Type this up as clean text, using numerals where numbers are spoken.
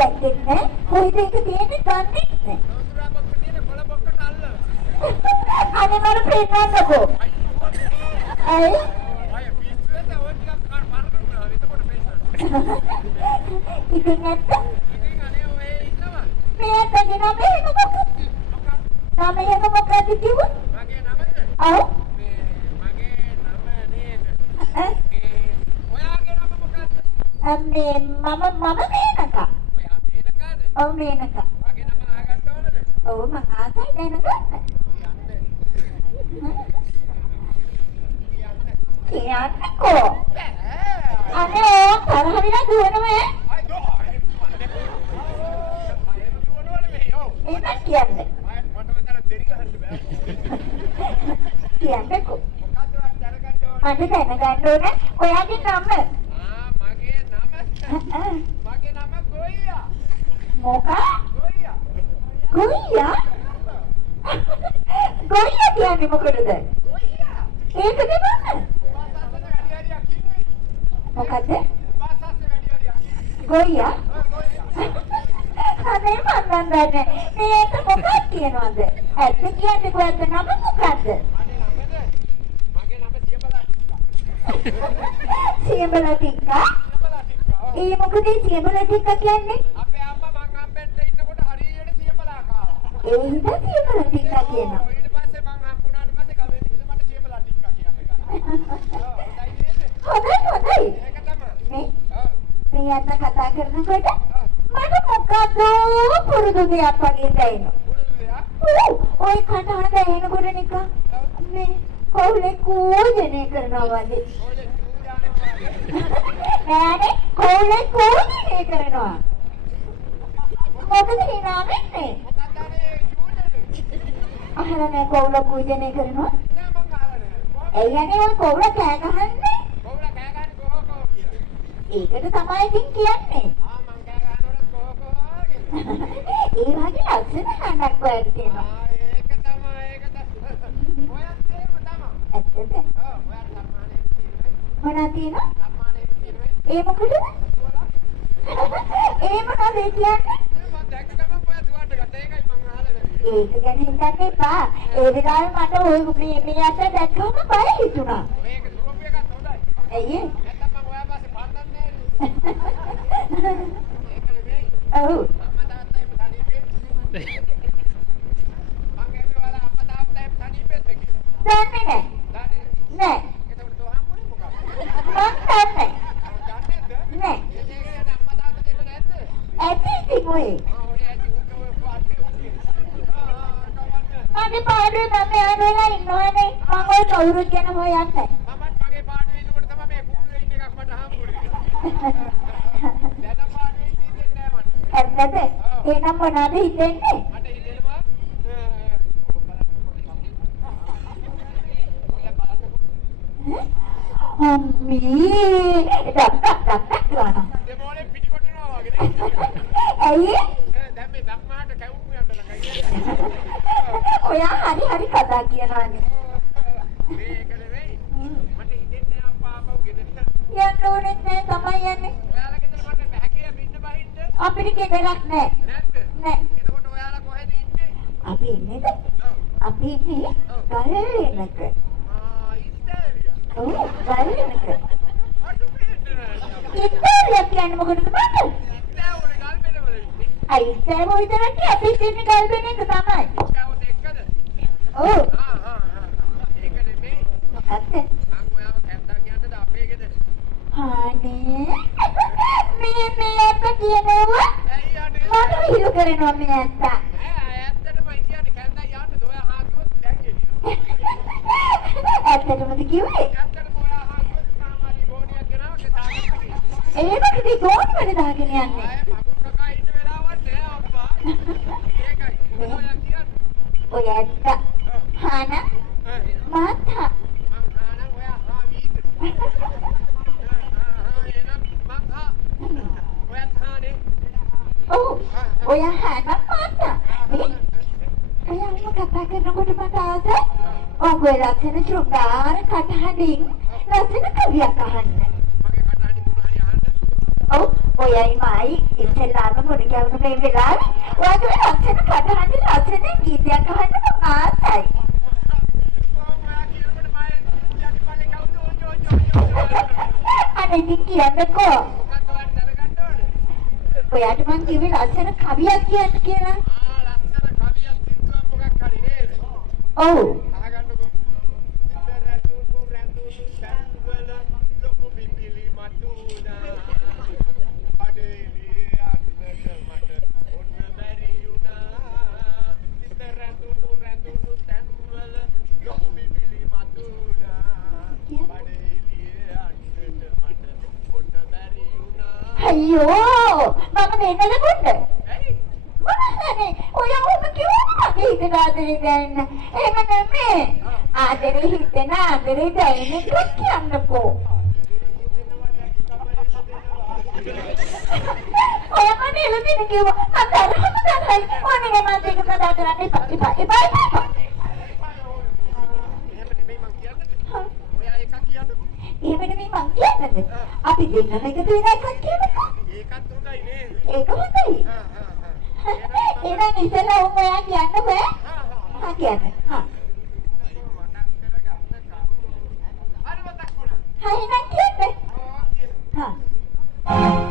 දැක්කේ කොයිද ඒක තියෙන්නේ දන්නේ නැහැ. උතුරා බොක්ක තියෙන කොළ බොක්කට අල්ල. අනේ මට පේන්නන්නකෝ. ඇයි? අය පිස්සුවෙන් ඔය ටිකක් පරදුනා. එතකොට පේනවා. ඉතින් නැත්නම් ඉතින් අනේ ඔය ඉන්නවා. මේ තගෙන මේ මොකක්ද? නමේ මොකක්ද කිව්වොත්? මගේ නමද? ඔව්. මගේ නම නේද? ඔයාගේ නම මොකක්ද? මේ මම මේනකා. ඔයා මේනකාද? ඔව් මේනකා. මගේ නම අහගන්න ඕනද? ඔව් මම ආසයි දැනගන්න. කියන්නකෝ. අනේ ඕ තරහ විලා දුවනවා. ඒක කියන්නේ. මට විතර දෙරි ගහන්න බෑ. කියන්නකෝ. මොකද්ද වත් දැනගන්න ඕන? මට දැනගන්න ඕනේ ඔයාගේ නම. මගේ නම ගොයියා. මොකා? ගොයියා. ගොයියා? ගොයියා කියන්නේ මොකටද? ගොයියා. ඒක දෙන්න. වාසස්සේ වැඩි හරියක් ඉන්නේ. මොකද? වාසස්සේ වැඩි හරියක්. ගොයියා? ගොයියා. අනේ මන් දන්නේ. මේක මොකක්ද කියනවද? ඇත්ත කියන්නේ කොහෙද නම මොකද්ද? අනේ නමද? මගේ නම සියඹලා ටික්කා. සියඹලා ටික්කා? සියඹලා ටික්කා. ඒ මොකද සියඹලා ටික්කා කියන්නේ? අපේ අම්මා මං හම්බෙන්න ඉන්නකොට හරියට සියඹලා කාලා. ඒ හින්දා සියඹලා ටික්කා කියනවා. ඊට පස්සේ මං හම්බුණාට පස්සේ ගමේ මිනිස්සු මට සියඹලා ටික්කා කියන්නේ. හොඳයි. ඒක තමයි. මේ අත කතා කරනකොට මට මොකද පුරුදු දෙයක් වගේ දැනෙනවා. ඔය කතාව ඇහෙනකොට නිකන් මේ කවුලේ කෝජනේ කරනවා වගේ. නෑනේ කවුලේ කෝජනේ කරනවා. මොකද හිනාවෙන්නේ? අහලා නෑ කවුල කෝජනේ කරනවා. එයනේ ඔය කවුල කෑ ගහන්නේ. ඒකට තමයි ඉතින් කියන්නේ. ඒ වගේ ලස්සන හඬක් ඔයාලට තියෙනවා. ඒක තමයි. ඔයත් එහෙම තමයි. ඇත්තද? ඔයාට සම්මානයක් තියෙනවා. මොනවද තියෙනවා? සම්මානයක් තියෙනවා. ඒ මොකටද? ඒ මොනවද කියන්නේ? මම දැක්ක ගමන් ඔයා දුවට ගත්තා. ඒකයි මං අහලා බැලුවේ. ඒක ගැන හිතන්න එපා. ඒ වෙලාවේ මට ওই මේ අත දැක්කම බය හිතුණා. මේක සුරූප එකක් හොඳයි. ඇයි ඒ? නැත්තම් මම ඔයා පස්සේ පන්නන්නේ නෑනේ. ඒක නෙමෙයි. ඔව්. අම්මා තාත්තා එහෙම තනියෙන්නේ. මං එන්නේ ඔයාලා අම්මා තාත්තා එහෙම තනියෙන්නේ කියලා. දන්නේ නෑ. දන්නේ නෑ. එතකොට තෝ හම්බුනේ මොකක්ද? මං දන්නේ දන්නේ නැද්ද? නෑ. ඒක කියන්නේ අම්මා තාත්තා දෙන්න නැද්ද? ඇයි ඉතින් ඔය? ඔය ඇති උන්ගේ පාඩේ උන්ගේ. මගේ පාඩුවේ මම යනවා ඉන්නවනේ. මම ඔය කවුරුත් ගැන හොයන්නේ. මමත් මගේ පාඩුවේ ඉන්නකොට තමයි මේ කුඩුවේ ඉන්න එකක් මට හම්බුනේ. දැන් පාඩුවේ ඉන්නේ නෑ මට. ඇත්තද? එහෙනම් මොනවද හිතෙන්නේ? මට හිතෙනවා අම්මී ඩක් ගානවා. දෙමෝලේ පිටිකොටනවා වගේ නේ. ඇයි? දැන් මේ ධම්මාට කැවුම් යන්න ළඟයි. ඔයා හරි කතා කියනවානේ. මේක නෙවෙයි. මට හිතෙන්නේ අප්පා ආපහු ගෙදරට. යන්න ඕනේ නැහැ තමයි යන්නේ. ඔයාලා ගෙදර මට බෑ කියලා බින්න බහින්න. අපිට ගෙදරක් නැහැ. නැද්ද? නැහැ. එතකොට ඔයාලා කොහෙද ඉන්නේ? අපි ඉන්නේද? අපි ඉන්නේ ගල්ලෙනක. ඉස්තෑරියා. ඔව් ගල්ලෙනක. අඩු පේන්නේ. ඉස්තෑරියා කියන්නේ මොකටද මට? ඉස්තෑවුනේ ගල්බෙනවල ඉන්නේ. අයි ඉස්තෑරියා විතරක් අපි ඉන්නේ ගල්ලෙනක තමයි. ඉස්තෑවුත් එක්කද? ඔව්. ඒක නෙමෙයි. මොකක්ද? මං ඔයාව කැන්දන් යන්නද අපේ ගෙදර? අනේ මේ අත කියනවා ඇයි යන්නේ? මට හිරු කරනවා මේ අත. ඇත්තටම කියන්නේ කැන්දන් යන්නද ඔයා හාගුවොත් දැන් එළියෝ. ඇත්තටමද කිව්වේ? ඇත්තටම ඔයා හාගුවොත් සාමාන්‍ය ගෝණියක් ගෙනාව කෙතාගෙන ගියා. ඒකට ගෝණිවල දාගෙන යන්නේ. ආයේ මගුල් කකා ඉන්න වෙලාවක් නෑ අම්මා. ඒකයි. ඔයා කියන්නේ. ඔය ඇත්ත. හාන මාතා. මං හානම් ඔයා හා වීද? එනම් මං හා. ඔයත් හානේ. ඔව්. ඔය හාන මාතා. ඔයා කතා කරනකොට මට ආසයි. ඔබේ ලස්සන ශෘංගාර කටහඬින් ලස්සන කවියක් අහන්න. මගේ කටහඬින් මොනවා හරි අහන්න. ඔව් ඔයයි මයි ඉස්සෙල්ලාම පොඩි කවුරු මේ වෙලාවේ ඔයාගේ ලස්සන කටහඬ ලස්සන ගීතයක් අහන්න මම ආසයි. අනේ ඉතින් කියන්නකෝ. ඔයාට මං කිව්වේ ලස්සන කවියක් කියන්න කියලා. ඔව්. අයියෝ මම දෙන්නද පොඩ්ඩ මොනවානේ ඔයා ඔබ කිව්වා මගේ හිතට ආදරේ දැනෙන්න එහෙම නෙමෙයි ආදරේ හිතෙන ආදරේ දැනෙන්න කියන්නකෝ ඔයා මම එළදෙන කිව්වා මම තරහම තරහයි ඕනේ මම දෙක කතා කරන්න එපා එපා එහෙම නෙමෙයි මං කියන්නේ. අපි දෙන්නම එකතු වෙලා එකක් කියන්නකෝ. ඒකත් හොඳයි නේද? ඒක හොඳයි. එහෙනම් ඉතලා ඔයා කියන්න බෑ. හා කියන්න. හා. හා එහෙනම් කියන්න. හා.